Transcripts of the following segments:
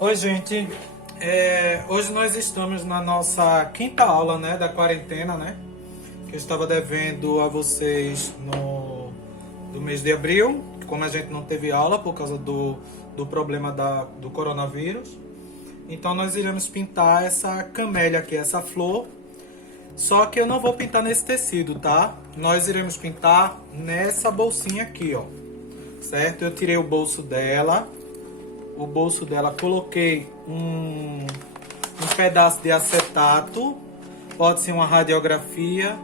Oi, gente. Hoje nós estamos na nossa quinta aula, né, da quarentena, né? Que eu estava devendo a vocês do mês de abril, como a gente não teve aula por causa do problema do coronavírus. Então nós iremos pintar essa camélia aqui, essa flor. Só que eu não vou pintar nesse tecido, tá? Nós iremos pintar nessa bolsinha aqui, ó. Certo? Eu tirei o bolso dela. Coloquei um pedaço de acetato, pode ser uma radiografia,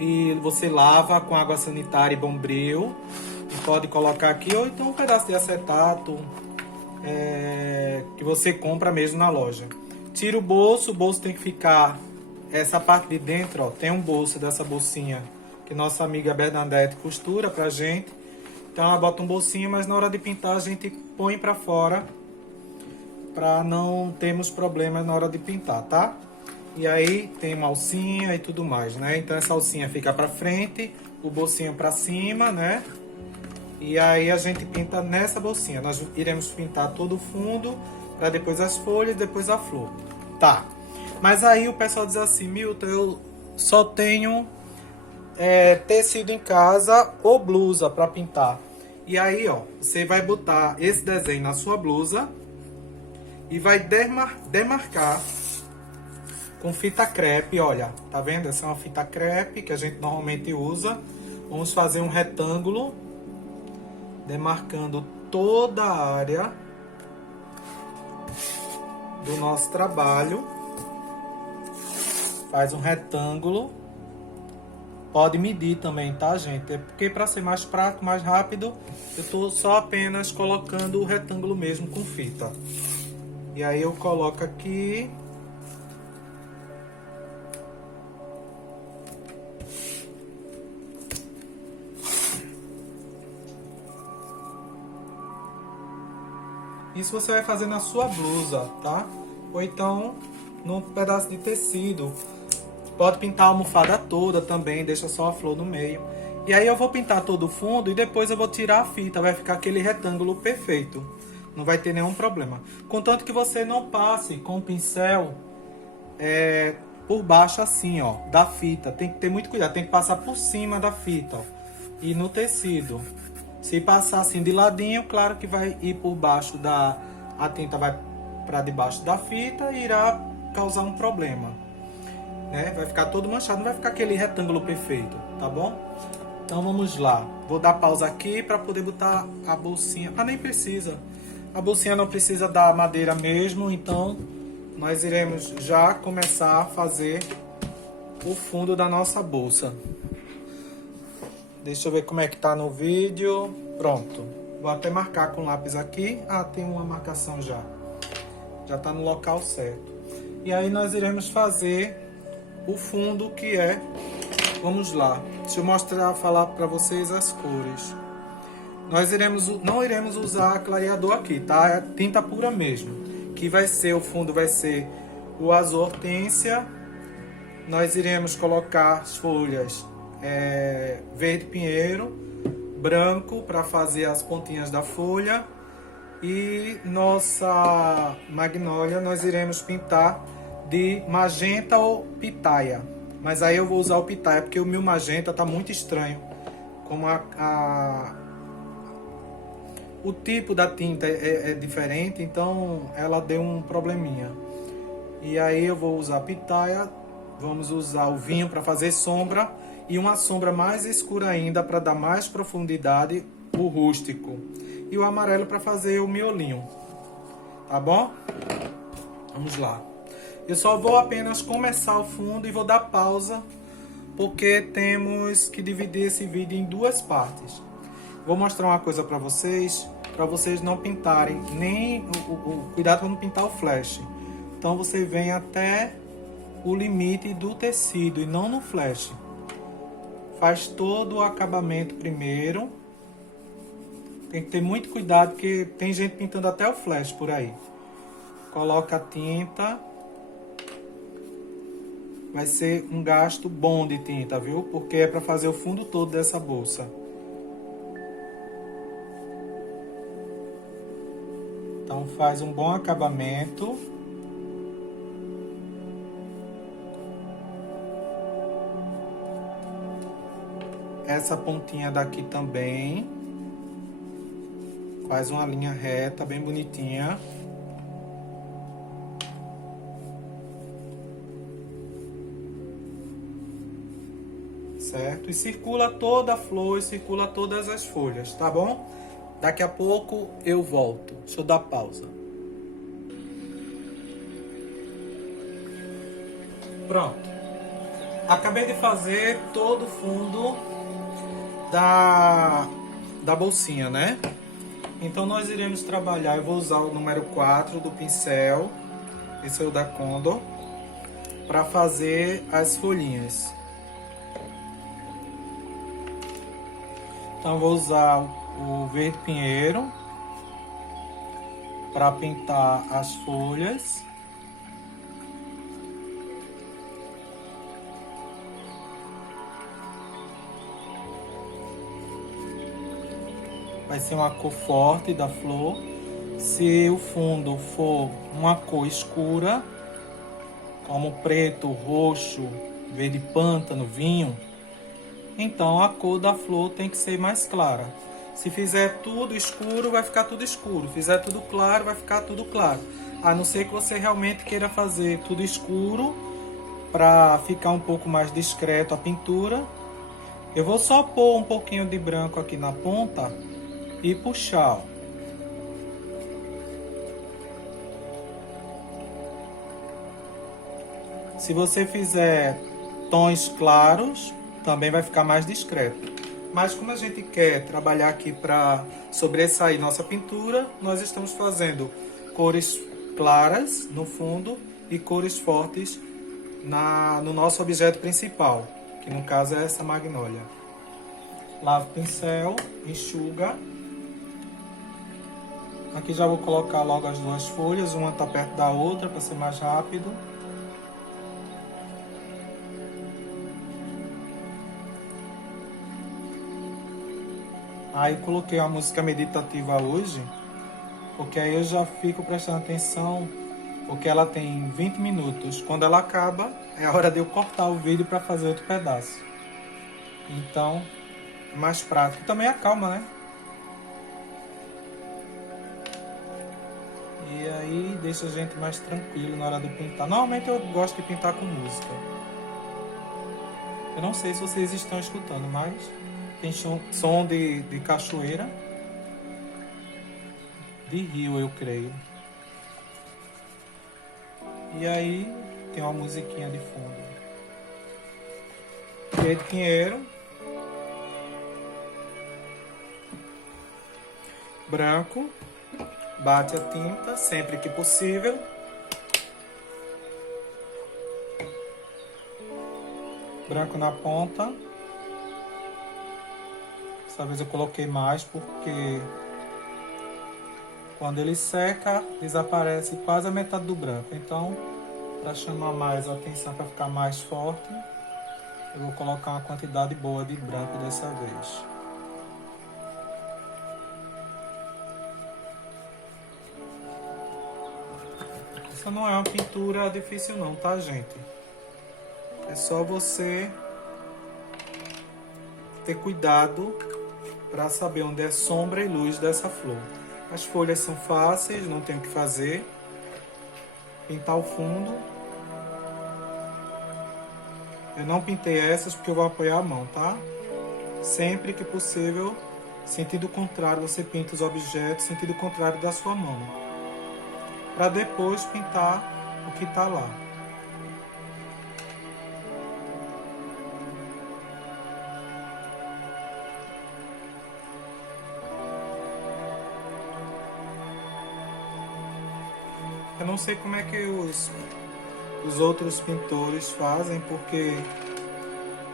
e você lava com água sanitária e bombril, e pode colocar aqui, ou então um pedaço de acetato que você compra mesmo na loja. Tira o bolso tem que ficar, essa parte de dentro, ó, tem um bolso dessa bolsinha que nossa amiga Bernadette costura pra gente. Então ela bota um bolsinho, mas na hora de pintar a gente põe pra fora para não termos problemas na hora de pintar, tá? E aí tem uma alcinha e tudo mais, né? Então essa alcinha fica pra frente, o bolsinho pra cima, né? E aí a gente pinta nessa bolsinha. Nós iremos pintar todo o fundo, para depois as folhas, depois a flor. Tá. Mas aí o pessoal diz assim, Milton, eu só tenho tecido em casa ou blusa para pintar. E aí, ó, você vai botar esse desenho na sua blusa e vai demarcar com fita crepe, olha, tá vendo? Essa é uma fita crepe que a gente normalmente usa. Vamos fazer um retângulo, demarcando toda a área do nosso trabalho. Faz um retângulo. Pode medir também, tá, gente? É porque para ser mais prático, mais rápido, eu tô só apenas colocando o retângulo mesmo com fita. E aí eu coloco aqui. Isso você vai fazer na sua blusa, tá? Ou então num pedaço de tecido. Pode pintar a almofada toda também, deixa só a flor no meio. E aí eu vou pintar todo o fundo e depois eu vou tirar a fita, vai ficar aquele retângulo perfeito. Não vai ter nenhum problema. Contanto que você não passe com o pincel por baixo assim, ó, da fita. Tem que ter muito cuidado, tem que passar por cima da fita, ó, e no tecido. Se passar assim de ladinho, claro que vai ir por baixo a tinta vai para debaixo da fita e irá causar um problema, né? Vai ficar todo manchado, não vai ficar aquele retângulo perfeito, tá bom? Então vamos lá. Vou dar pausa aqui para poder botar a bolsinha. Ah, nem precisa. A bolsinha não precisa da madeira mesmo, então nós iremos já começar a fazer o fundo da nossa bolsa. Deixa eu ver como é que tá no vídeo. Pronto. Vou até marcar com lápis aqui. Ah, tem uma marcação já. Já tá no local certo. E aí nós iremos fazer o fundo que é... Vamos lá. Deixa eu mostrar, falar para vocês as cores. Nós não iremos usar clareador aqui, tá? É tinta pura mesmo. Que vai ser, o fundo vai ser o azul hortênsia. Nós iremos colocar as folhas verde pinheiro, branco para fazer as pontinhas da folha, e nossa magnólia nós iremos pintar de magenta ou pitaia, mas aí eu vou usar o pitaia porque o meu magenta tá muito estranho, como o tipo da tinta é diferente, então ela deu um probleminha. E aí eu vou usar pitaia, vamos usar o vinho para fazer sombra, e uma sombra mais escura ainda para dar mais profundidade, o rústico. E o amarelo para fazer o miolinho. Tá bom? Vamos lá. Eu só vou apenas começar o fundo e vou dar pausa, porque temos que dividir esse vídeo em duas partes. Vou mostrar uma coisa para vocês não pintarem, nem cuidado para não pintar o flash. Então você vem até o limite do tecido e não no flash. Faz todo o acabamento primeiro. Tem que ter muito cuidado, porque tem gente pintando até o flash por aí. Coloca a tinta. Vai ser um gasto bom de tinta, viu? Porque é para fazer o fundo todo dessa bolsa. Então faz um bom acabamento. Essa pontinha daqui também. Faz uma linha reta, bem bonitinha. Certo? E circula toda a flor e circula todas as folhas, tá bom? Daqui a pouco eu volto. Deixa eu dar pausa. Pronto. Acabei de fazer todo o fundo da bolsinha, né? Então nós iremos trabalhar, eu vou usar o número 4 do pincel, esse é o da Condor, para fazer as folhinhas. Então vou usar o verde pinheiro para pintar as folhas. Vai ser uma cor forte da flor. Se o fundo for uma cor escura, como preto, roxo, verde pântano, vinho, então a cor da flor tem que ser mais clara. Se fizer tudo escuro, vai ficar tudo escuro. Se fizer tudo claro, vai ficar tudo claro. A não ser que você realmente queira fazer tudo escuro para ficar um pouco mais discreto a pintura. Eu vou só pôr um pouquinho de branco aqui na ponta e puxar, ó. Se você fizer tons claros, também vai ficar mais discreto. Mas como a gente quer trabalhar aqui para sobressair nossa pintura, nós estamos fazendo cores claras no fundo e cores fortes no nosso objeto principal, que no caso é essa magnólia. Lava o pincel, enxuga. Aqui já vou colocar logo as duas folhas, uma está perto da outra para ser mais rápido. Aí coloquei uma música meditativa hoje, porque aí eu já fico prestando atenção, porque ela tem 20 minutos. Quando ela acaba, é a hora de eu cortar o vídeo para fazer outro pedaço. Então, é mais prático. Também acalma, né? E aí deixa a gente mais tranquilo na hora de pintar. Normalmente eu gosto de pintar com música. Eu não sei se vocês estão escutando, mas tem som de cachoeira. De rio, eu creio. E aí tem uma musiquinha de fundo. Verde pinheiro. Branco. Bate a tinta sempre que possível. Branco na ponta. Dessa vez eu coloquei mais porque quando ele seca, desaparece quase a metade do branco. Então, para chamar mais a atenção, para ficar mais forte, eu vou colocar uma quantidade boa de branco dessa vez. Essa não é uma pintura difícil não, tá, gente? É só você ter cuidado para saber onde é sombra e luz dessa flor. As folhas são fáceis, não tem o que fazer. Pintar o fundo. Eu não pintei essas porque eu vou apoiar a mão, tá? Sempre que possível, sentido contrário, você pinta os objetos, sentido contrário da sua mão. Para depois pintar o que está lá. Eu não sei como é que os outros pintores fazem, porque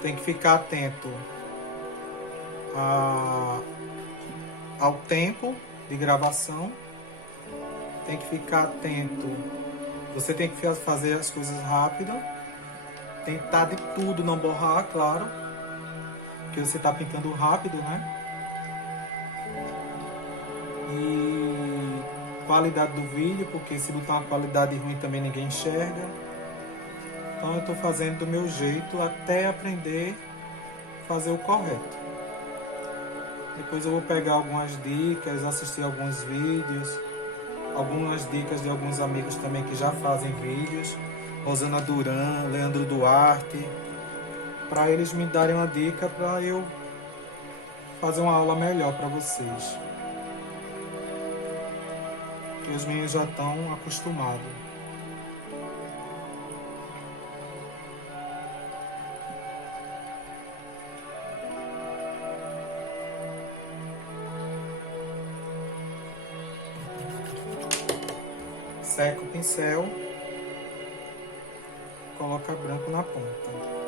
tem que ficar atento ao tempo de gravação, tem que ficar atento, você tem que fazer as coisas rápido, tentar de tudo não borrar, claro, porque você está pintando rápido, né? E qualidade do vídeo, porque se botar uma qualidade ruim também ninguém enxerga. Então eu estou fazendo do meu jeito até aprender a fazer o correto. Depois eu vou pegar algumas dicas, assistir alguns vídeos, algumas dicas de alguns amigos também que já fazem vídeos, Rosana Duran, Leandro Duarte, para eles me darem uma dica para eu fazer uma aula melhor para vocês. Que os meninos já estão acostumados. Seca o pincel, coloca branco na ponta.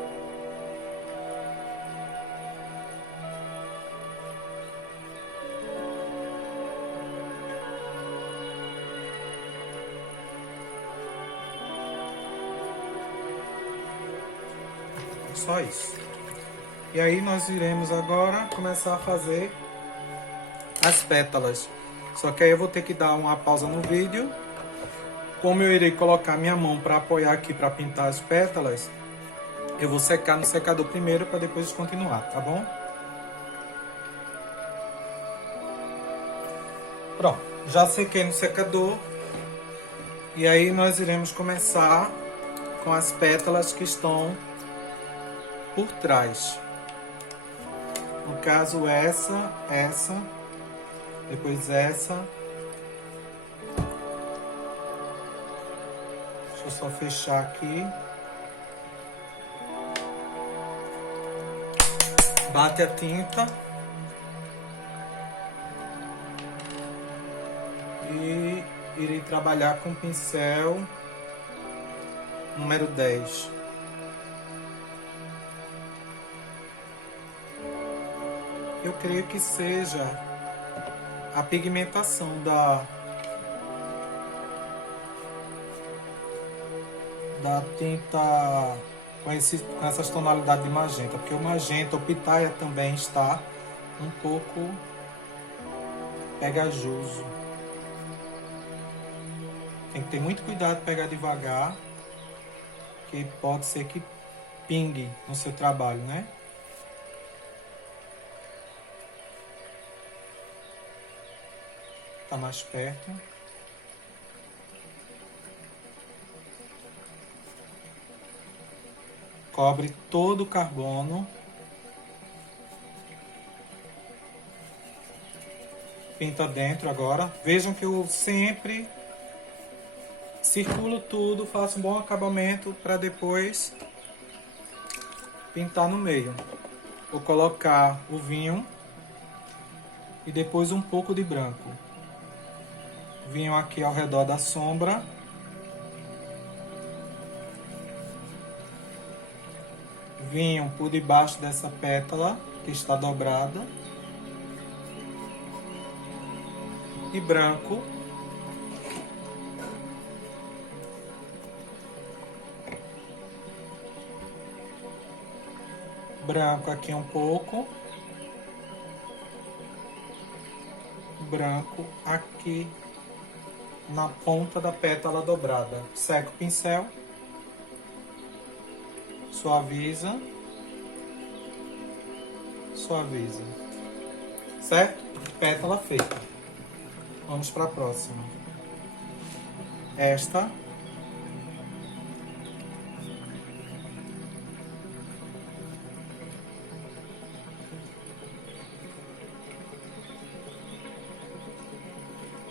Só isso. E aí nós iremos agora começar a fazer as pétalas. Só que aí eu vou ter que dar uma pausa no vídeo. Como eu irei colocar minha mão para apoiar aqui para pintar as pétalas, eu vou secar no secador primeiro para depois continuar, tá bom? Pronto, já sequei no secador. E aí nós iremos começar com as pétalas que estão por trás. No caso essa, depois essa. Deixa eu só fechar aqui. Bate a tinta. E irei trabalhar com o pincel número 10. Eu creio que seja a pigmentação da tinta com essas tonalidades de magenta, porque o magenta, o pitaia também está um pouco pegajoso. Tem que ter muito cuidado de pegar devagar, que pode ser que pingue no seu trabalho, né? Tá mais perto. Cobre todo o carbono. Pinta dentro agora. Vejam que eu sempre circulo tudo, faço um bom acabamento para depois pintar no meio. Vou colocar o vinho e depois um pouco de branco. Vinho aqui ao redor da sombra. Vinho por debaixo dessa pétala que está dobrada. E branco. Branco aqui um pouco. Branco aqui na ponta da pétala dobrada. Seca o pincel. Suaviza. Suaviza. Certo? Pétala feita. Vamos para a próxima. Esta.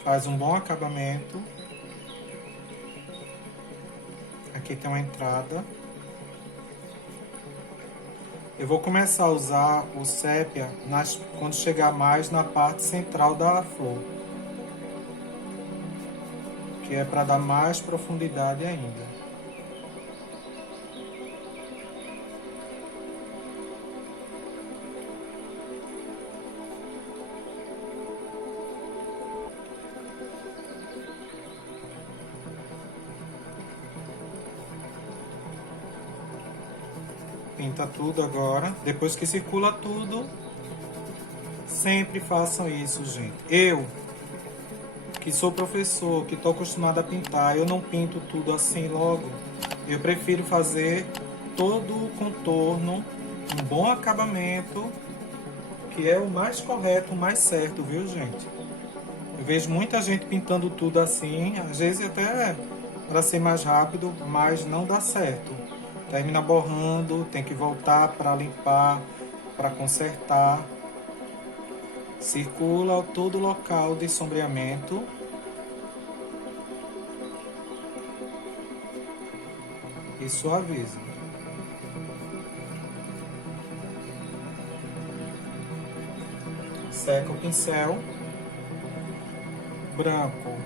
Faz um bom acabamento. Aqui tem uma entrada. Eu vou começar a usar o sépia quando chegar mais na parte central da flor, que é para dar mais profundidade ainda. Pinta tudo agora. Depois que circula tudo, sempre façam isso, gente. Eu que sou professor, que estou acostumado a pintar, eu não pinto tudo assim logo. Eu prefiro fazer todo o contorno, um bom acabamento, que é o mais correto, o mais certo, viu, gente? Eu vejo muita gente pintando tudo assim, às vezes até para ser mais rápido, mas não dá certo. Termina borrando, tem que voltar para limpar, para consertar. Circula todo o local de sombreamento e suaviza. Seca o pincel branco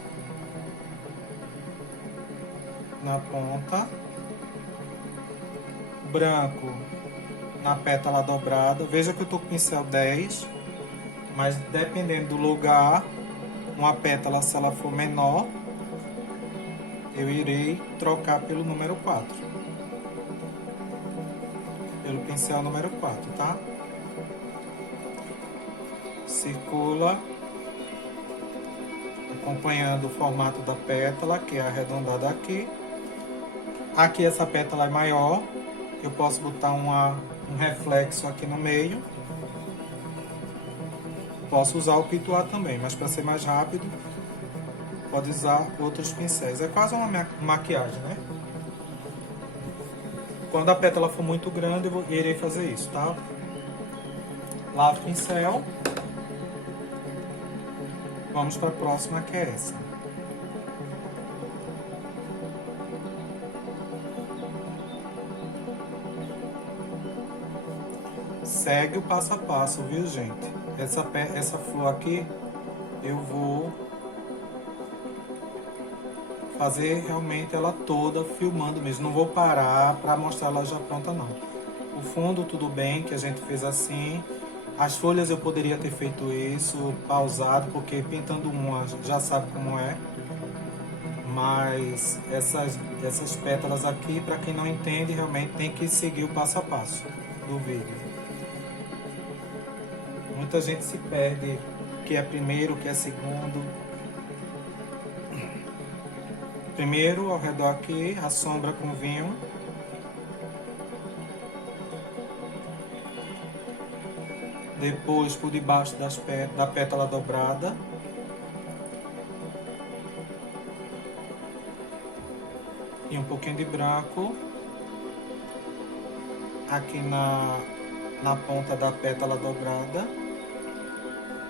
na ponta, branco na pétala dobrada. Veja que eu estou com o pincel 10, mas dependendo do lugar, uma pétala, se ela for menor, eu irei trocar pelo número 4. Pelo pincel número 4, tá? Circula, acompanhando o formato da pétala, que é arredondada aqui. Aqui essa pétala é maior, eu posso botar um reflexo aqui no meio. Posso usar o pituá também, mas para ser mais rápido, pode usar outros pincéis. É quase uma maquiagem, né? Quando a pétala for muito grande, eu irei fazer isso, tá? Lavo o pincel. Vamos para a próxima, que é essa. Segue o passo a passo, viu, gente? Essa flor aqui, eu vou fazer realmente ela toda filmando mesmo. Não vou parar para mostrar ela já pronta, não. O fundo, tudo bem, que a gente fez assim. As folhas eu poderia ter feito isso, pausado, porque pintando uma já sabe como é. Mas essas pétalas aqui, para quem não entende, realmente tem que seguir o passo a passo do vídeo. Muita gente se perde, o que é primeiro, o que é segundo. Primeiro, ao redor aqui, a sombra com vinho. Depois, por debaixo da pétala dobrada. E um pouquinho de branco aqui na ponta da pétala dobrada.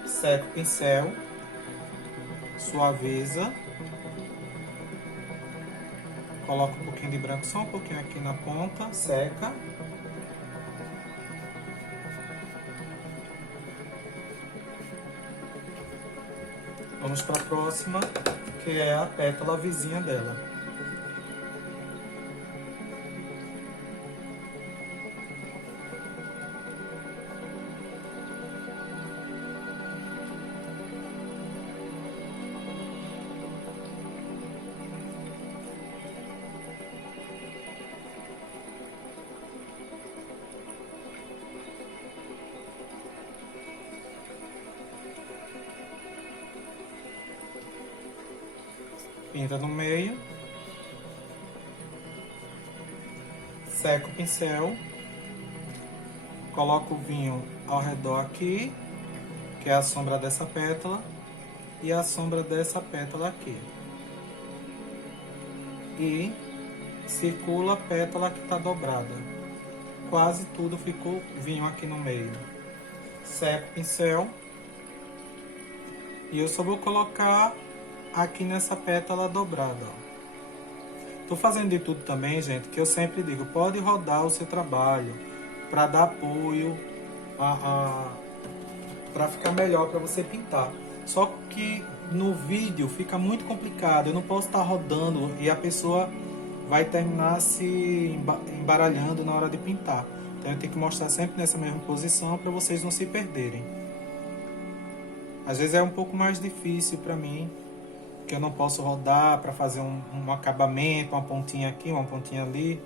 Seca o pincel, suaviza. Coloca um pouquinho de branco, só um pouquinho aqui na ponta, seca. Vamos para a próxima, que é a pétala vizinha dela. Pinta no meio, seca o pincel, coloca o vinho ao redor aqui, que é a sombra dessa pétala, e a sombra dessa pétala aqui. E circula a pétala que está dobrada. Quase tudo ficou vinho aqui no meio. Seca o pincel, e eu só vou colocar aqui nessa pétala dobrada, ó. Tô fazendo de tudo também, gente, que eu sempre digo, pode rodar o seu trabalho para dar apoio, para ficar melhor para você pintar. Só que no vídeo fica muito complicado, eu não posso estar rodando e a pessoa vai terminar se embaralhando na hora de pintar. Então eu tenho que mostrar sempre nessa mesma posição para vocês não se perderem. Às vezes é um pouco mais difícil para mim, que eu não posso rodar para fazer um acabamento, uma pontinha aqui, uma pontinha ali,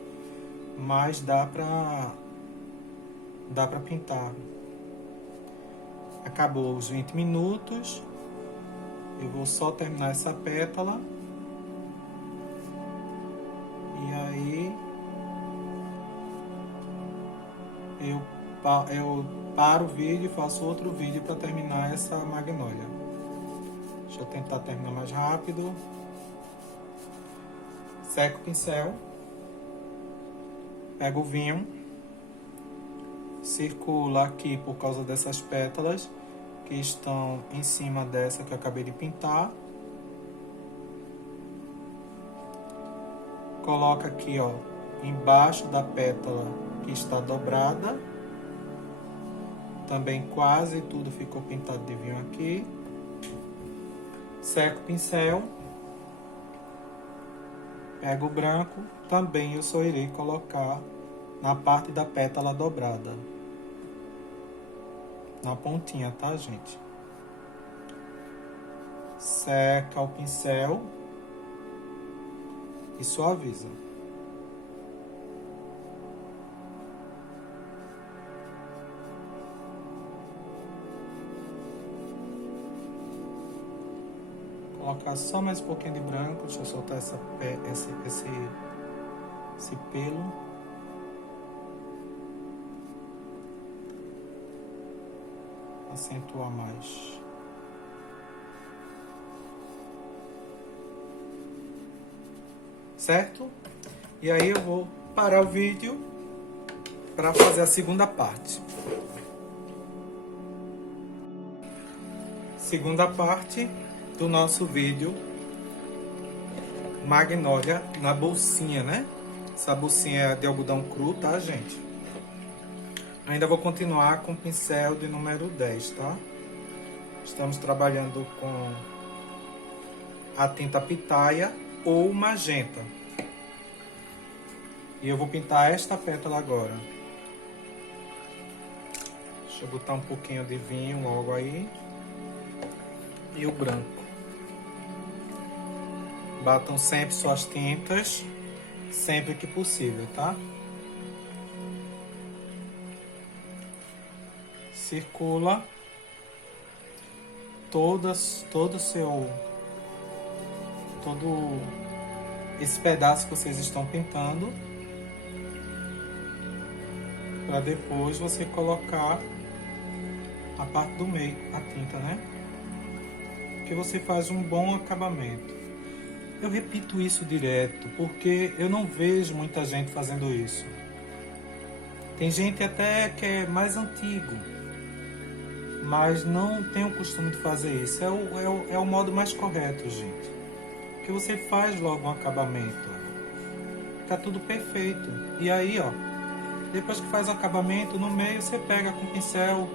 mas dá para pintar. Acabou os 20 minutos. Eu vou só terminar essa pétala. E aí eu paro o vídeo e faço outro vídeo para terminar essa magnólia. Deixa eu tentar terminar mais rápido. Seco o pincel. Pego o vinho. Circula aqui por causa dessas pétalas que estão em cima dessa que eu acabei de pintar. Coloca aqui, ó, embaixo da pétala que está dobrada. Também quase tudo ficou pintado de vinho aqui. Seco o pincel. Pego o branco. Também eu só irei colocar na parte da pétala dobrada. Na pontinha, tá, gente? Seca o pincel e suaviza. Colocar só mais um pouquinho de branco. Deixa eu soltar esse pelo. Acentuar mais. Certo? E aí eu vou parar o vídeo para fazer a segunda parte. Segunda parte do nosso vídeo magnólia na bolsinha, né? Essa bolsinha é de algodão cru, tá, gente? Ainda vou continuar com o pincel de número 10, tá? Estamos trabalhando com a tinta pitaia ou magenta. E eu vou pintar esta pétala agora. Deixa eu botar um pouquinho de vinho logo aí. E o branco. Batam sempre suas tintas, sempre que possível, tá? Circula todo esse pedaço que vocês estão pintando, para depois você colocar a parte do meio, a tinta, né? Que você faz um bom acabamento. Eu repito isso direto, porque eu não vejo muita gente fazendo isso. Tem gente até que é mais antigo, mas não tem o costume de fazer isso. É o modo mais correto, gente. Porque você faz logo um acabamento. Tá tudo perfeito. E aí, ó, depois que faz o acabamento, no meio você pega com o pincel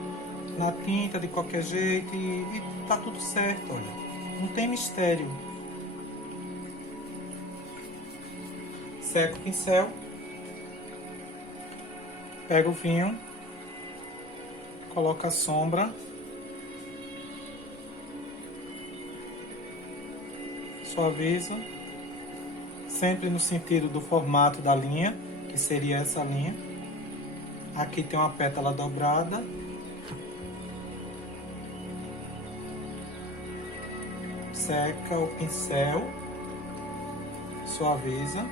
na tinta de qualquer jeito e tá tudo certo, olha. Não tem mistério. Seca o pincel. Pega o vinho. Coloca a sombra. Suaviza. Sempre no sentido do formato da linha, que seria essa linha. Aqui tem uma pétala dobrada. Seca o pincel. Suaviza.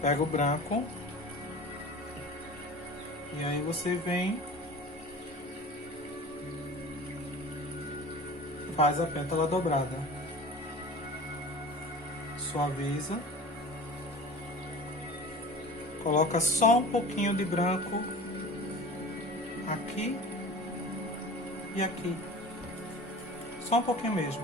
Pega o branco. E aí você vem, faz a pétala dobrada, suaviza, coloca só um pouquinho de branco aqui e aqui, só um pouquinho mesmo.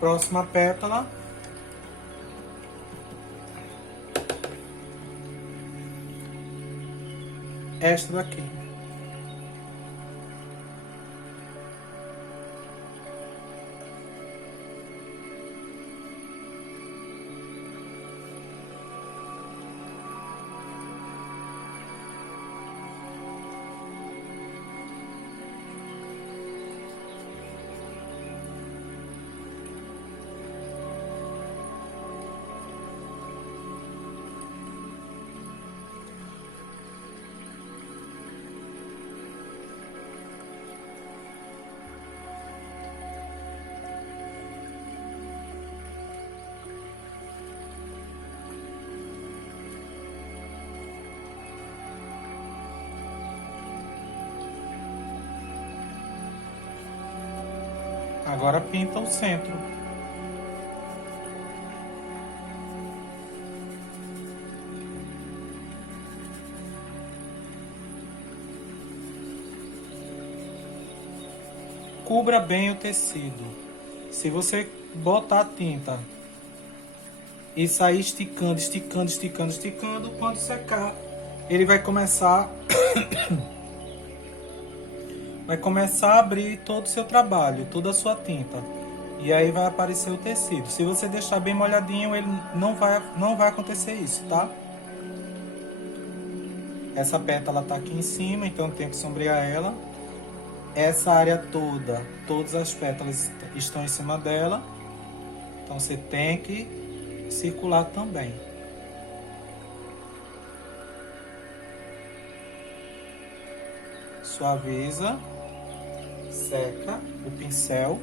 Próxima pétala. Esta daqui. Agora pinta o centro. Cubra bem o tecido. Se você botar a tinta e sair esticando, esticando, esticando, esticando, quando secar, ele vai começar a abrir todo o seu trabalho, toda a sua tinta. E aí vai aparecer o tecido. Se você deixar bem molhadinho, ele não vai acontecer isso, tá? Essa pétala tá aqui em cima, então tem que sombrear ela. Essa área toda, todas as pétalas estão em cima dela. Então você tem que circular também. Suaviza, seca o pincel.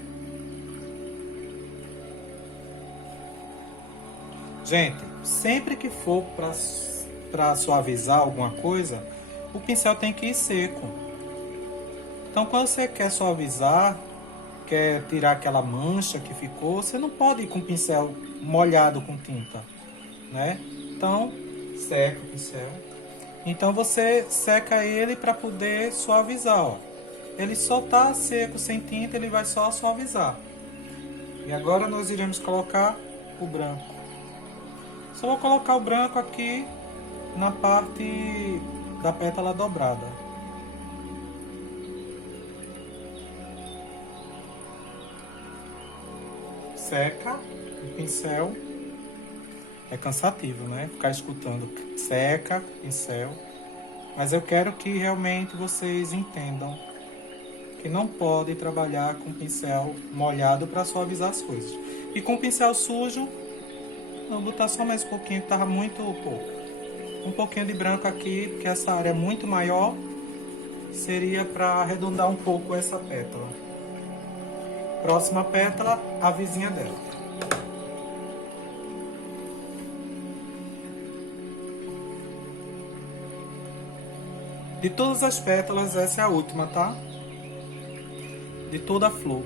Gente, sempre que for para suavizar alguma coisa, o pincel tem que ir seco. Então, quando você quer suavizar, quer tirar aquela mancha que ficou, você não pode ir com o pincel molhado com tinta, né? Então, seca o pincel. Então, você seca ele para poder suavizar, ó. Ele só tá seco, sem tinta, ele vai só suavizar. E agora nós iremos colocar o branco. Só vou colocar o branco aqui na parte da pétala dobrada. Seca o pincel. É cansativo, né? Ficar escutando seca o pincel. Mas eu quero que realmente vocês entendam que não pode trabalhar com pincel molhado para suavizar as coisas. E com pincel sujo, vou botar só mais um pouquinho, que estava muito pouco. Um pouquinho de branco aqui, porque essa área é muito maior, seria para arredondar um pouco essa pétala. Próxima pétala, a vizinha dela. De todas as pétalas, essa é a última, tá? De toda a flor.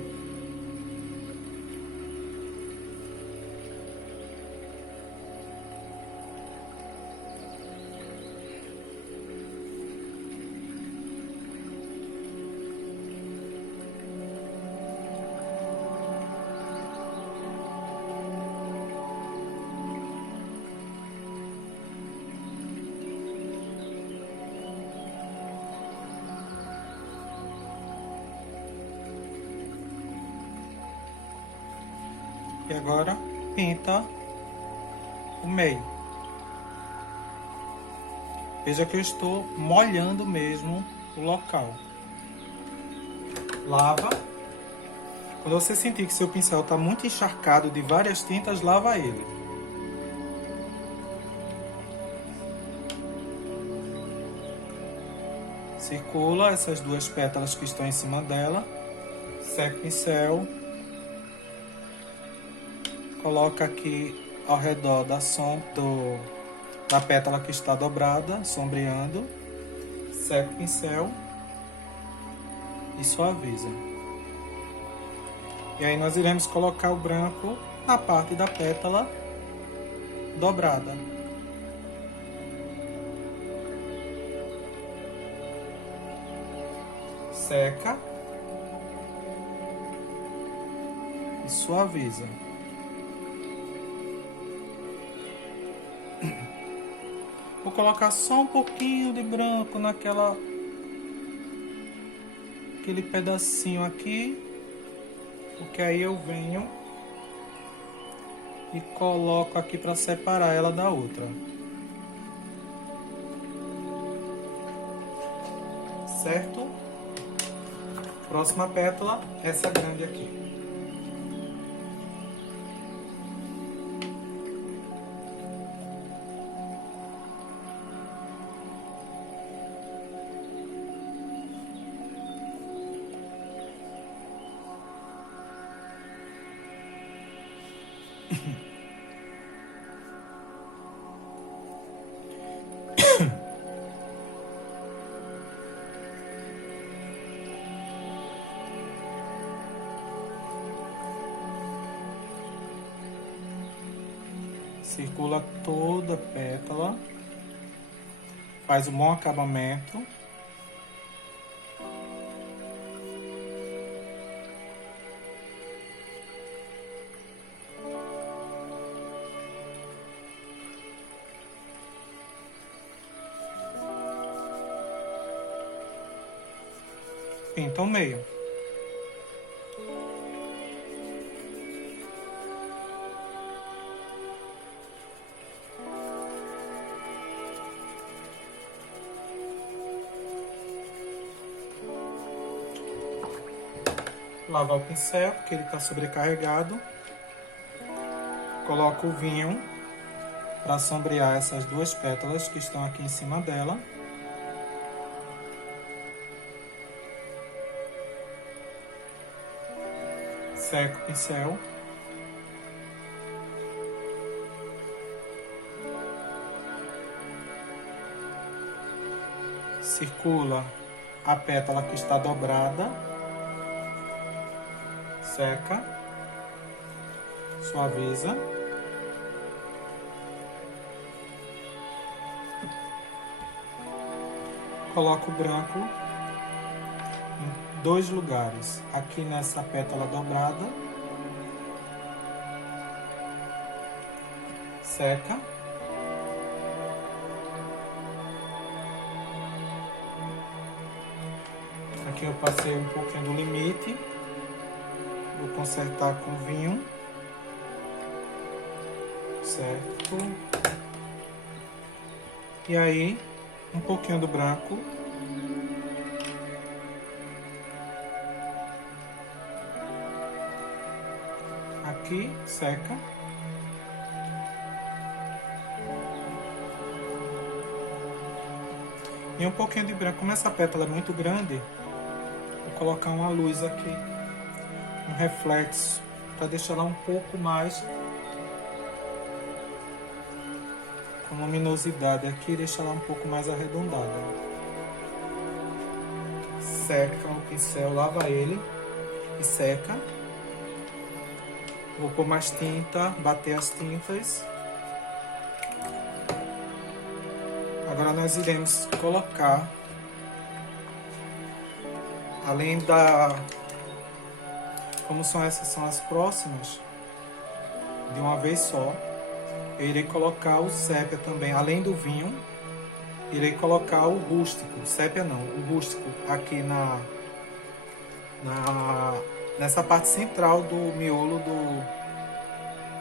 E agora pinta o meio. Veja que eu estou molhando mesmo o local. Lava. Quando você sentir que seu pincel está muito encharcado de várias tintas, lava ele. Circula essas duas pétalas que estão em cima dela. Seca o pincel. Coloca aqui ao redor da pétala que está dobrada, sombreando. Seca o pincel e suaviza. E aí nós iremos colocar o branco na parte da pétala dobrada. Seca e suaviza. Vou colocar só um pouquinho de branco aquele pedacinho aqui, porque aí eu venho e coloco aqui para separar ela da outra. Certo? Próxima pétala, essa grande aqui. Circula toda a pétala. Faz um bom acabamento. Pinta o meio. Lavar o pincel, porque ele está sobrecarregado. Coloco o vinho para sombrear essas duas pétalas que estão aqui em cima dela. Seco o pincel. Circula a pétala que está dobrada. Seca. Suaviza. Coloco o branco em dois lugares, aqui nessa pétala dobrada, seca, aqui eu passei um pouquinho do limite, vou consertar com vinho, certo, e aí um pouquinho do branco. Aqui, seca. E um pouquinho de branco. Como essa pétala é muito grande, vou colocar uma luz aqui, um reflexo, para deixar ela um pouco mais com luminosidade aqui, deixar ela um pouco mais arredondada. Seca o pincel, lava ele e seca. Vou pôr mais tinta, bater as tintas. Agora nós iremos colocar, além da... Como essas são as próximas, de uma vez só, eu irei colocar o sépia também, além do vinho, irei colocar o rústico, sépia não, o rústico aqui nessa parte central do miolo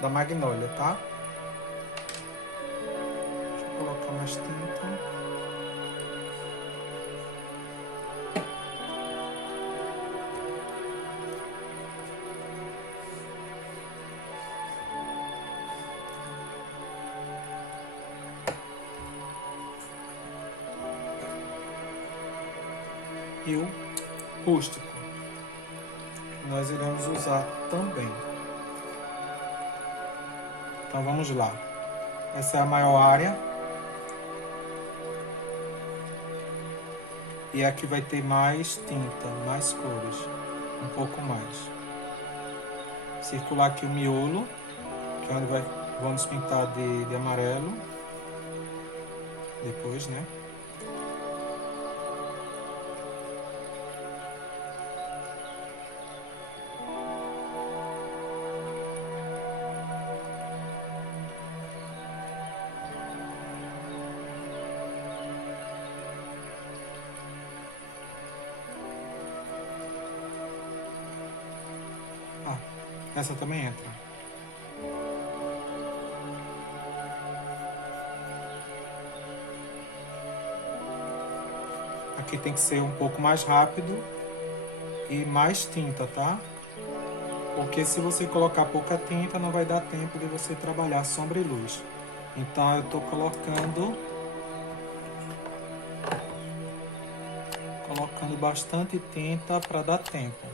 da magnólia, tá? Deixa eu colocar mais tinta. E o rústico nós iremos usar também. Então vamos lá. Essa é a maior área. E aqui vai ter mais tinta, mais cores, um pouco mais. Circular aqui o miolo, que é onde vamos pintar de amarelo. Depois, né? Essa também entra. Aqui tem que ser um pouco mais rápido e mais tinta, tá? Porque se você colocar pouca tinta, não vai dar tempo de você trabalhar sombra e luz. Então eu tô colocando bastante tinta para dar tempo.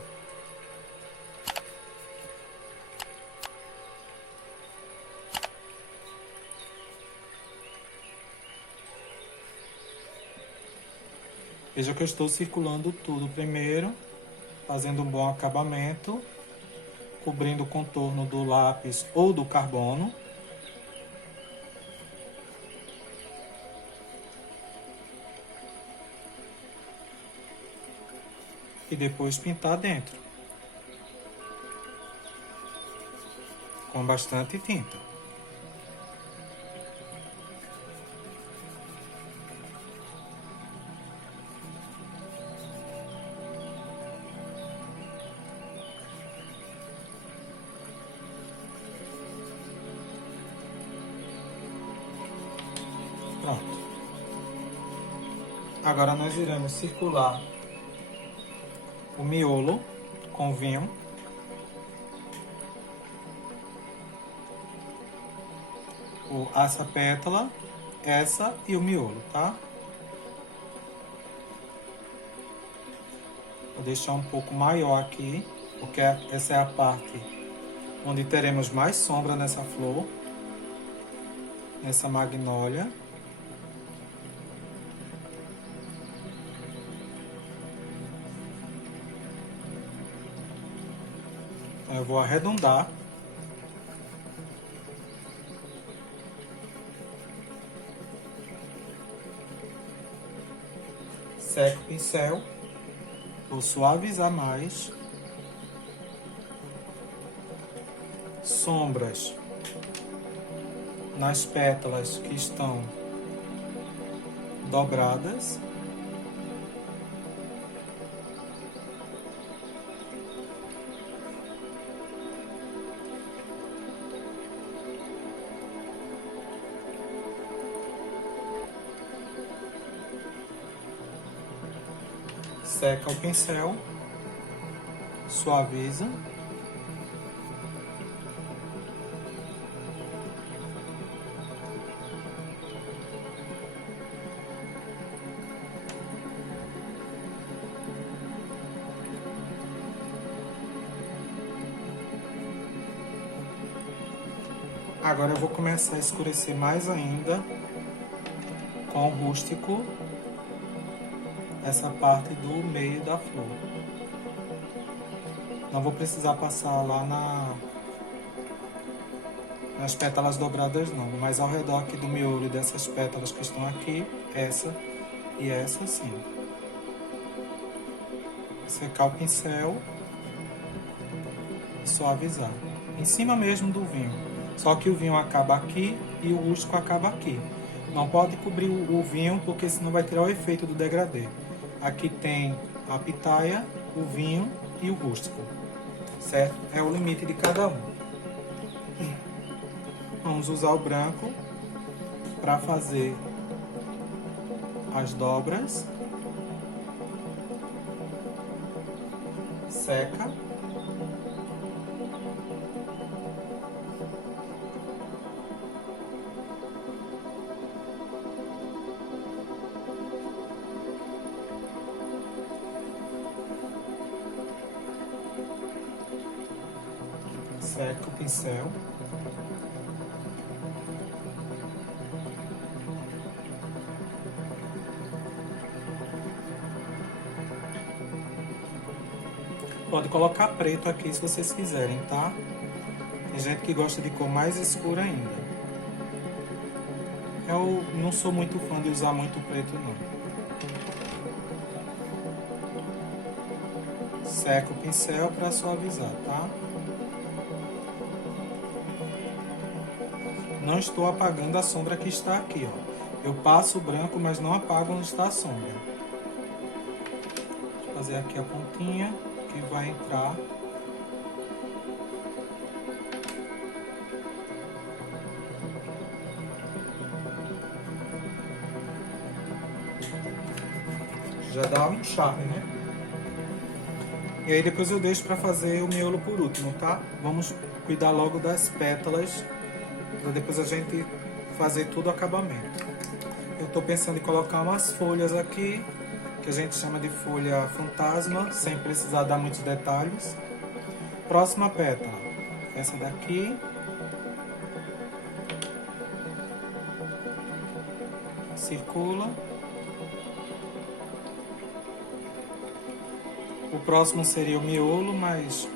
Veja que eu estou circulando tudo primeiro, fazendo um bom acabamento, cobrindo o contorno do lápis ou do carbono. e depois pintar dentro com bastante tinta. Pronto. Agora nós iremos circular o miolo com vinho. Essa pétala, essa e o miolo, tá? Vou deixar um pouco maior aqui, porque essa é a parte onde teremos mais sombra nessa flor, nessa magnólia. Então eu vou arredondar. Seco o pincel, vou suavizar mais. Sombras nas pétalas que estão dobradas. Seca o pincel, suaviza. Agora eu vou começar a escurecer mais ainda com o rústico essa parte do meio da flor. Não vou precisar passar lá nas pétalas dobradas não, mas ao redor aqui do miolo dessas pétalas que estão aqui, essa e essa sim. Secar o pincel e suavizar. Em cima mesmo do vinho. Só que o vinho acaba aqui e o rústico acaba aqui. Não pode cobrir o vinho, porque senão vai tirar o efeito do degradê. Aqui tem a pitaia, o vinho e o rústico, certo? É o limite de cada um. Vamos usar o branco para fazer as dobras. Seca. Seca o pincel. Pode colocar preto aqui se vocês quiserem, tá? Tem gente que gosta de cor mais escura ainda. Eu não sou muito fã de usar muito preto, não. Seca o pincel para suavizar, tá? Não estou apagando a sombra que está aqui, ó. Eu passo o branco, mas não apago onde está a sombra. Vou fazer aqui a pontinha que vai entrar. Já dá um charme, né? E aí depois eu deixo para fazer o miolo por último, tá? Vamos cuidar logo das pétalas, para depois a gente fazer tudo o acabamento. Eu tô pensando em colocar umas folhas aqui, que a gente chama de folha fantasma, sem precisar dar muitos detalhes. Próxima pétala, essa daqui. Circula. O próximo seria o miolo, mas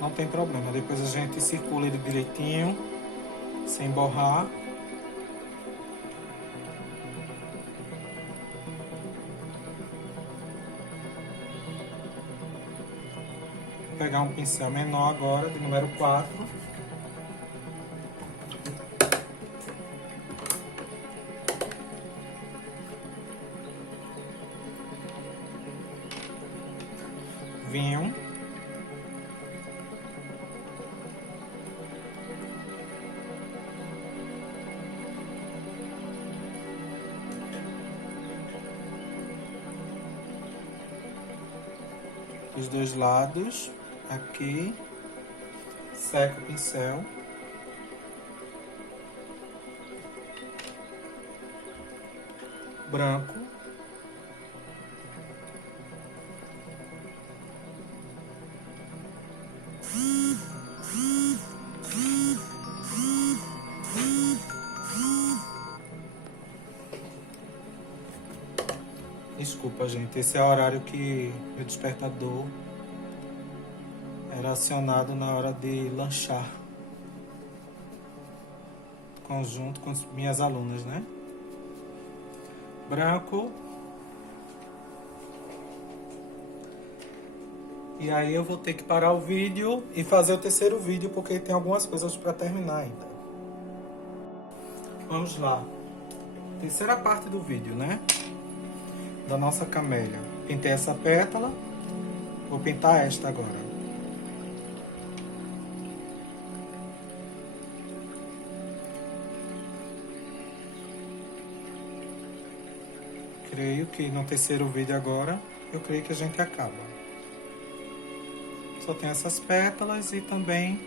não tem problema. Depois a gente circula ele direitinho, sem borrar. pegar um pincel menor agora, de número 4. Vinho. Dos dois lados, aqui, seca o pincel. Branco. Desculpa, gente, esse é o horário que o despertador era acionado na hora de lanchar, conjunto com as minhas alunas, né? Branco. E aí eu vou ter que parar o vídeo e fazer o terceiro vídeo, porque tem algumas coisas para terminar ainda. Vamos lá. Terceira parte do vídeo, né? Da nossa camélia. Pintei essa pétala. Vou pintar esta agora. Creio que no terceiro vídeo agora, eu creio que a gente acaba. Só tem essas pétalas e também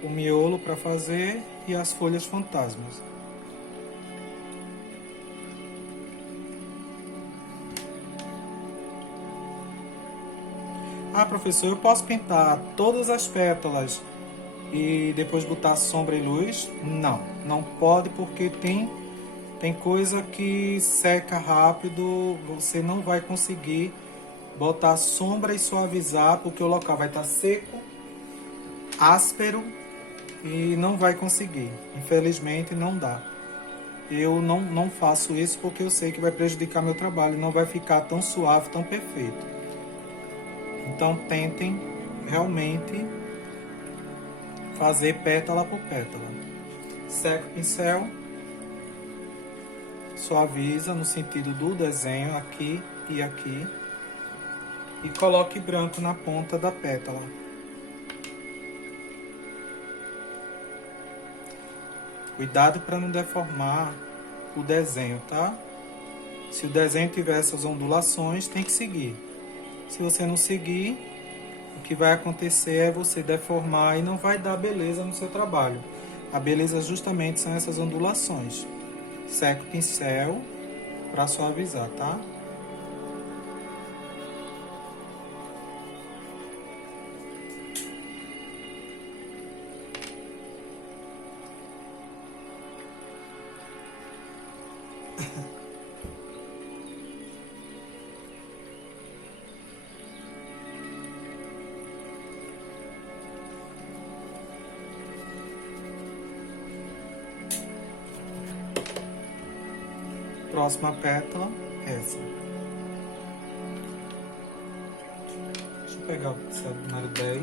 o miolo para fazer e as folhas fantasmas. Ah, professor, eu posso pintar todas as pétalas e depois botar sombra e luz? Não, não pode, porque tem coisa que seca rápido, você não vai conseguir botar sombra e suavizar, porque o local vai estar seco, áspero e não vai conseguir. Infelizmente não dá. Eu não faço isso porque eu sei que vai prejudicar meu trabalho, não vai ficar tão suave, tão perfeito. Então tentem realmente fazer pétala por pétala. Seca o pincel, suaviza no sentido do desenho aqui e aqui e coloque branco na ponta da pétala. Cuidado para não deformar o desenho, tá? Se o desenho tiver essas ondulações, tem que seguir. Se você não seguir, o que vai acontecer é você deformar e não vai dar beleza no seu trabalho. A beleza justamente são essas ondulações. Seca o pincel para suavizar, tá? Próxima pétala, essa. Deixa eu pegar o pincel número 10.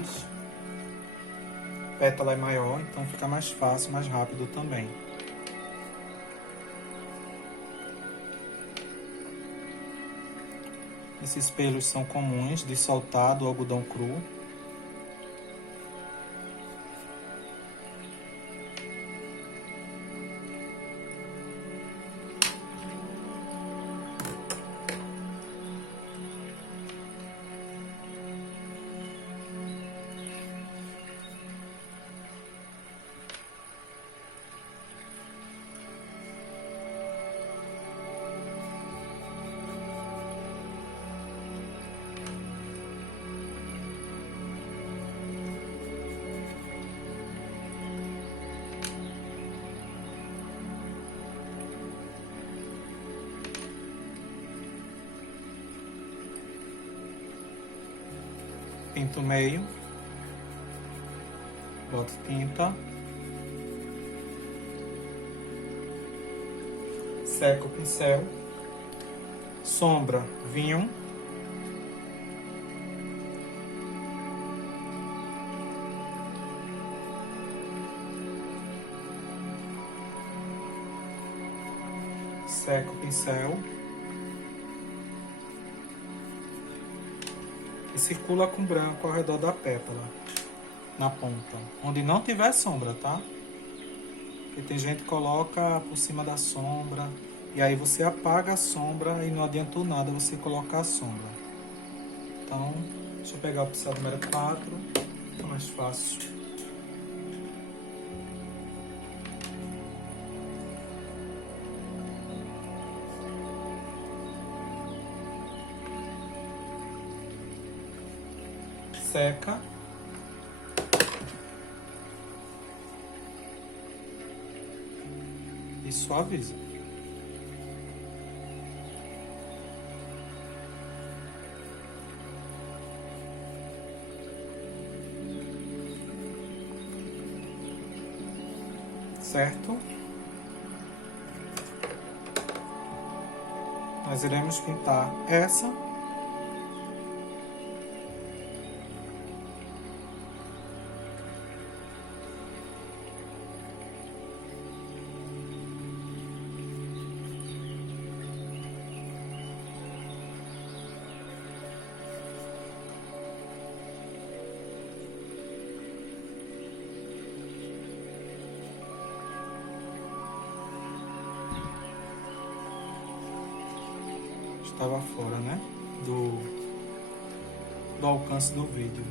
Pétala é maior, então fica mais fácil, mais rápido também. Esses pelos são comuns de soltar do algodão cru. Pinto o meio, boto tinta, seco o pincel, sombra, vinho, Seca o pincel. E circula com branco ao redor da pétala, na ponta, onde não tiver sombra, tá? Porque tem gente que coloca por cima da sombra, e aí você apaga a sombra e não adiantou nada você colocar a sombra. Então, deixa eu pegar o pincel número 4, tá mais fácil. Seca. E suaviza. Certo? Nós iremos pintar essa. Estava fora, né? Do alcance do vídeo.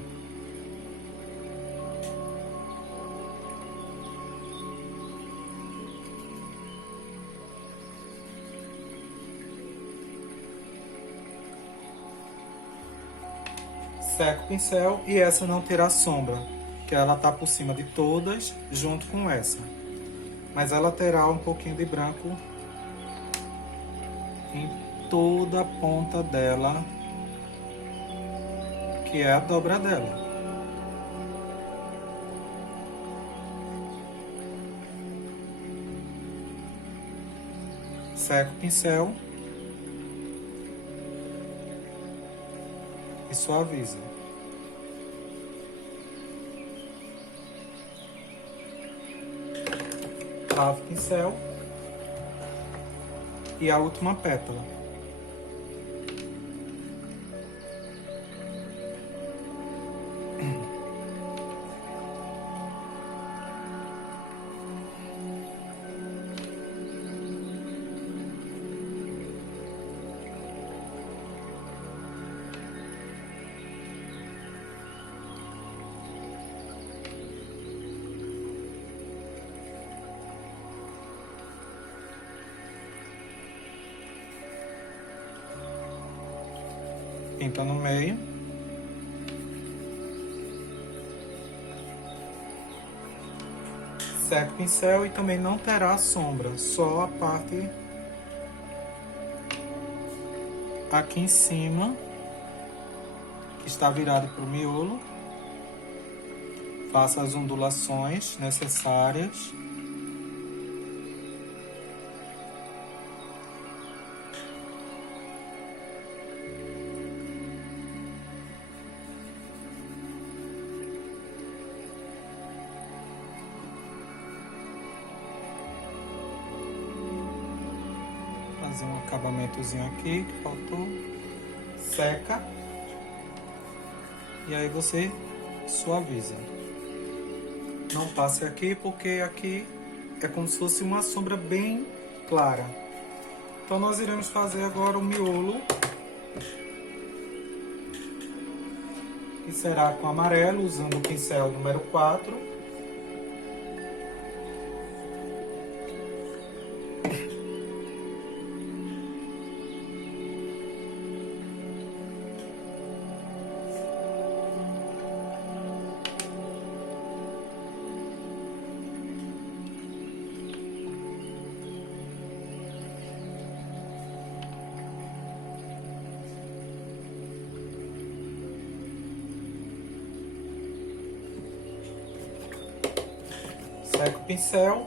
Seco o pincel e essa não terá sombra, que ela tá por cima de todas junto com essa. Mas ela terá um pouquinho de branco em toda a ponta dela, que é a dobra dela. Seco o pincel e suaviza. Lava o pincel e a última pétala. Pinta no meio. Seca o pincel e também não terá sombra, só a parte aqui em cima, que está virada para o miolo. Faça as ondulações necessárias. Fazer um acabamentozinho aqui que faltou. Seca. E aí você suaviza. Não passe aqui porque aqui é como se fosse uma sombra bem clara. Então nós iremos fazer agora o miolo, que será com amarelo, usando o pincel número 4. Seco o pincel.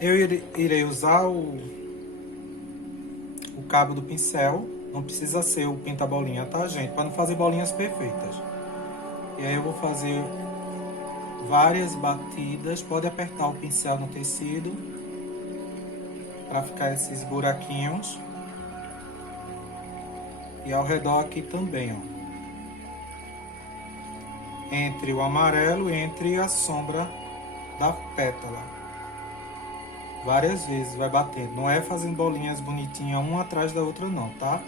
Eu irei usar o cabo do pincel. Não precisa ser o pinta-bolinha, tá, gente? Para não fazer bolinhas perfeitas. E aí eu vou fazer várias batidas. Pode apertar o pincel no tecido para ficar esses buraquinhos. E ao redor aqui também, ó. Entre o amarelo e entre a sombra da pétala. Várias vezes vai batendo. Não é fazendo bolinhas bonitinhas uma atrás da outra não, tá?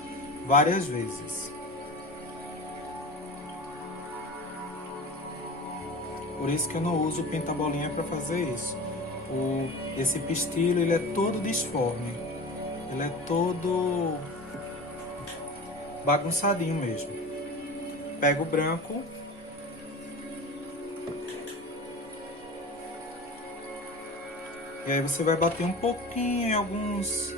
Várias vezes. Por isso que eu não uso o pinta-bolinha para fazer isso. Esse pistilho, ele é todo disforme. Ele é todo bagunçadinho mesmo. Pega o branco. E aí você vai bater um pouquinho em alguns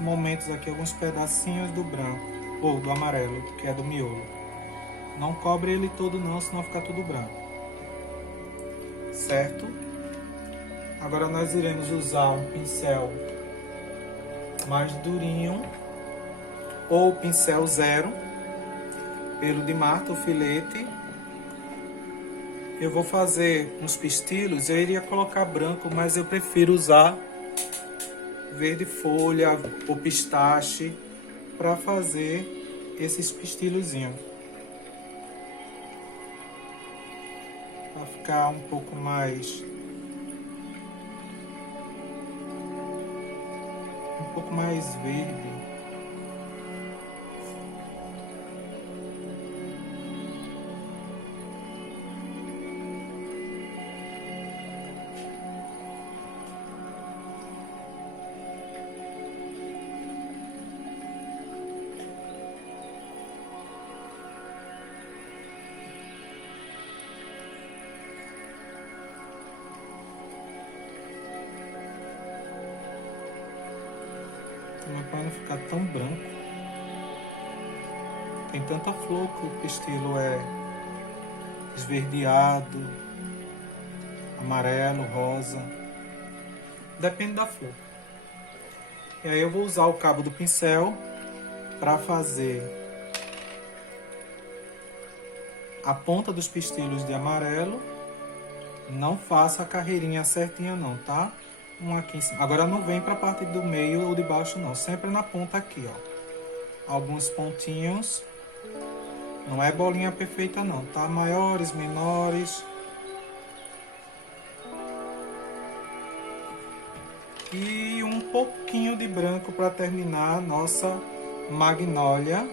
momentos aqui, alguns pedacinhos do branco. Ou do amarelo, que é do miolo. Não cobre ele todo não, senão fica tudo branco. Certo? Agora nós iremos usar um pincel mais durinho. Ou pincel zero. Pelo de Marta, o filete. Eu vou fazer uns pistilhos, eu iria colocar branco, mas eu prefiro usar verde folha ou pistache para fazer esses pistilhozinhos. Para ficar um pouco mais verde. Para não ficar tão branco. Tem tanta flor que o pistilo é esverdeado, amarelo, rosa. Depende da flor. E aí eu vou usar o cabo do pincel para fazer a ponta dos pistilhos de amarelo. Não faça a carreirinha certinha não, tá? Um aqui em cima. Agora não vem para a parte do meio ou de baixo não, sempre na ponta aqui, ó. Alguns pontinhos. Não é bolinha perfeita não, tá? Maiores, menores. E um pouquinho de branco para terminar a nossa magnólia.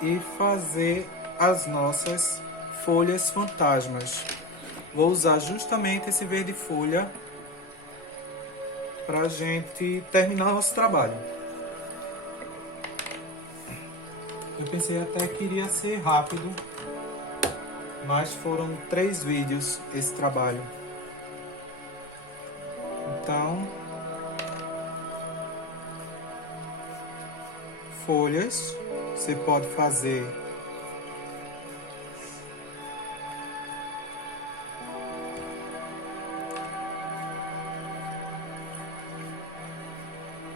E fazer as nossas folhas fantasmas. Vou usar justamente esse verde folha pra gente terminar nosso trabalho. Eu pensei até que iria ser rápido, mas foram 3 vídeos esse trabalho. Então, folhas, você pode fazer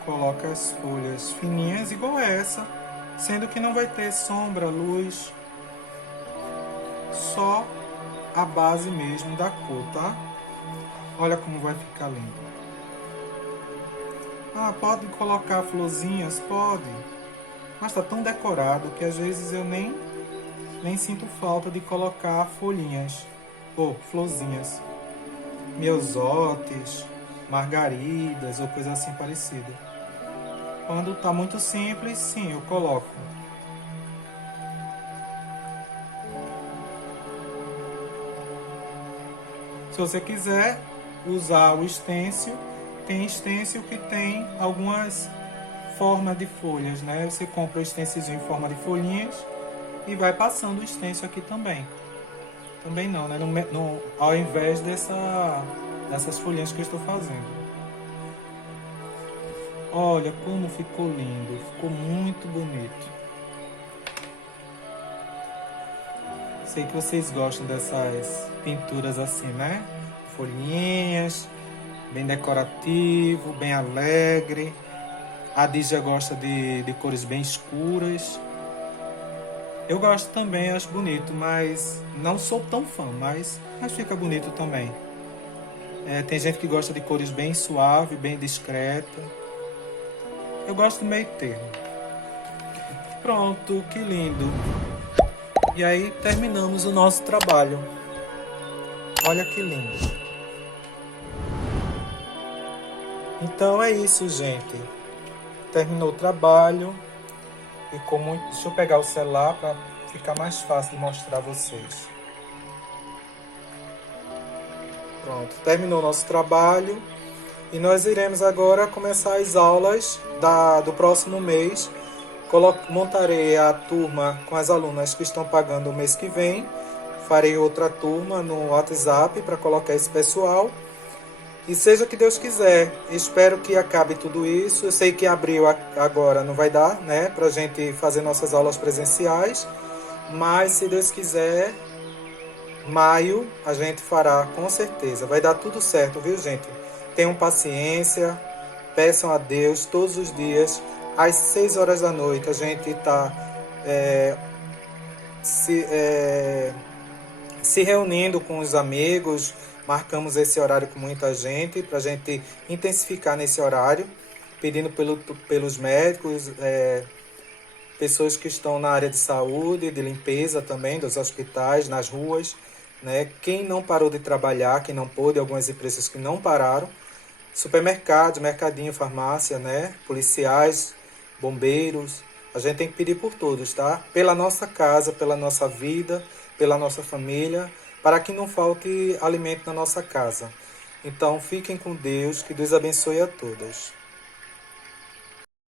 coloca as folhas fininhas igual essa, sendo que não vai ter sombra, luz, só a base mesmo da cor, tá? Olha como vai ficar lindo. Ah, pode colocar florzinhas? Pode. Mas tá tão decorado que às vezes eu nem sinto falta de colocar folhinhas ou florzinhas. Miosotes, margaridas ou coisa assim parecida. Quando tá muito simples, sim, eu coloco. Se você quiser usar o stencil, tem stencil que tem algumas formas de folhas, né? Você compra o stencilzinho em forma de folhinhas e vai passando o stencil aqui também. Também não, né? Ao invés dessas folhinhas que eu estou fazendo. Olha como ficou lindo, ficou muito bonito. Sei que vocês gostam dessas pinturas assim, né? Folhinhas, bem decorativo, bem alegre. A Dígia gosta de cores bem escuras. Eu gosto também, acho bonito, mas não sou tão fã, mas mas fica bonito também. Tem gente que gosta de cores bem suave, bem discreta. Eu gosto do meio termo. Pronto, que lindo. E aí terminamos o nosso trabalho. Olha que lindo. Então é isso, gente. Terminou o trabalho. Ficou muito... Deixa eu pegar o celular para ficar mais fácil de mostrar a vocês. Pronto, terminou o nosso trabalho. E nós iremos agora começar as aulas do próximo mês. Montarei a turma com as alunas que estão pagando o mês que vem. Farei outra turma no WhatsApp para colocar esse pessoal. E seja o que Deus quiser. Espero que acabe tudo isso. Eu sei que abril agora não vai dar, né, para a gente fazer nossas aulas presenciais. Mas se Deus quiser, maio a gente fará com certeza. Vai dar tudo certo, viu, gente? Tenham paciência. Peçam a Deus todos os dias. Às 6 horas da noite a gente está se reunindo com os amigos. Marcamos esse horário com muita gente para a gente intensificar nesse horário, pedindo pelos médicos, pessoas que estão na área de saúde, de limpeza também, dos hospitais, nas ruas, né? Quem não parou de trabalhar, quem não pôde, algumas empresas que não pararam, supermercados, mercadinho, farmácia, né? Policiais, bombeiros, a gente tem que pedir por todos, tá? Pela nossa casa, pela nossa vida, pela nossa família, para que não falte alimento na nossa casa. Então, fiquem com Deus, que Deus abençoe a todos.